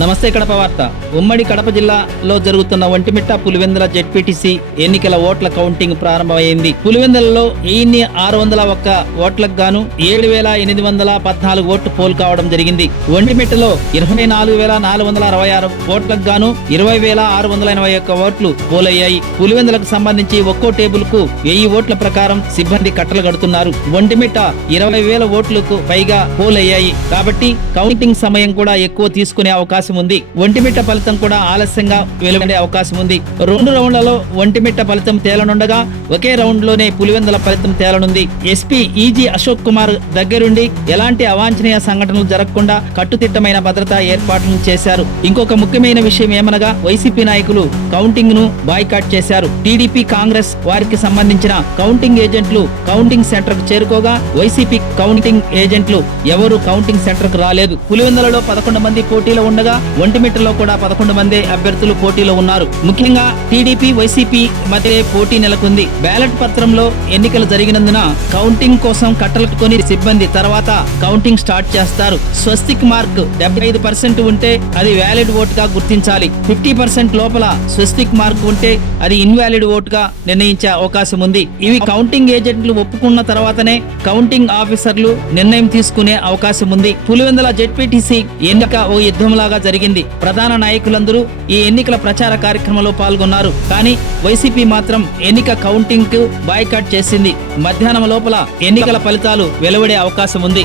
నమస్తే కడప వార్త. ఉమ్మడి కడప జిల్లాలో జరుగుతున్న ఒంటిమిట్ట పులివెందుల జెడ్పీటీసీ ఎన్నికల ఓట్ల కౌంటింగ్ ప్రారంభమైంది. పులివెందులలో వెయ్యిన్ని ఆరు వందల ఒక్క ఓట్లకు గాను ఏడు వేల ఎనిమిది వందల పద్నాలుగు ఓట్లు పోల్ కావడం జరిగింది. ఒంటిమిట్టలో ఇరవై నాలుగు వేల నాలుగు వందల అరవై ఆరు ఓట్లకు గాను ఇరవై వేల ఆరు వందల ఎనభై ఒక్క ఓట్లు పోలయ్యాయి పులివెందులకు సంబంధించి ఒక్కో టేబుల్కు వెయ్యి ఓట్ల ప్రకారం సిబ్బంది కట్టలు కడుతున్నారు. ఒంటిమిట్ట ఇరవై వేల ఓట్లకు పైగా పోల్ అయ్యాయి. కాబట్టి కౌంటింగ్ సమయం కూడా ఎక్కువ తీసుకునే అవకాశం ఉంది. ఒంటిమిట్ట ఫలితం కూడా ఆలస్యంగా వెలువడే అవకాశం ఉంది. రెండు రౌండ్లలో ఒంటిమిట్ట ఫలితం తేలనుండగా ఒకే రౌండ్లోనే పులివెందుల ఫలితం తేలనుంది. ఎస్పీ ఈజీ అశోక్ కుమార్ దగ్గరుండి ఎలాంటి అవాంఛనీయ సంఘటనలు జరగకుండా కట్టుదిట్టమైన భద్రతా ఏర్పాట్లను చేశారు. ఇంకొక ముఖ్యమైన విషయం ఏమనగా వైసీపీ నాయకులు కౌంటింగ్ను బాయ్కాట్ చేశారు. టీడీపీ కాంగ్రెస్ వారికి సంబంధించిన కౌంటింగ్ ఏజెంట్లు కౌంటింగ్ సెంటర్కు చేరుకోగా వైసీపీ కౌంటింగ్ ఏజెంట్లు ఎవరు కౌంటింగ్ సెంటర్కు రాలేదు. పులివెందులలో పదకొండు మంది పోటీలో ఉండగా ఒంటిమిట్టలో కూడా పదకొండు మంది అభ్యర్థులు పోటీలో ఉన్నారు. ముఖ్యంగా టీడీపీ వైసీపీ మధ్య పోటీ నెలకొంది. బ్యాలెట్ పత్రంలో ఎన్నికలు జరిగినందున కౌంటింగ్ కోసం కట్టలుకొని సిబ్బంది తర్వాత కౌంటింగ్ స్టార్ట్ చేస్తారు. స్వస్తిక్ మార్క్ డెబ్బై ఐదు పర్సెంట్ ఉంటే అది వ్యాలిడ్ ఓట్గా గుర్తించాలి. ఫిఫ్టీ పర్సెంట్ లోపల స్వస్తిక్ మార్క్ ఉంటే అది ఇన్వాలిడ్ ఓట్గా నిర్ణయించే అవకాశం ఉంది. ఇవి కౌంటింగ్ ఏజెంట్లు ఒప్పుకున్న తర్వాతనే కౌంటింగ్ ఆఫీసర్లు నిర్ణయం తీసుకునే అవకాశం ఉంది. పులివెందుల జెడ్పీటీసీ ఎన్నిక ఓ యుద్ధంలాగా జరిగింది. ప్రధాన నాయకులందరూ ఈ ఎన్నికల ప్రచార కార్యక్రమంలో పాల్గొన్నారు. కానీ వైసీపీ మాత్రం ఎన్నిక కౌంటింగ్కు బాయ్కాట్ చేసింది. మధ్యాహ్నం లోపల ఎన్నికల ఫలితాలు వెలువడే అవకాశం ఉంది.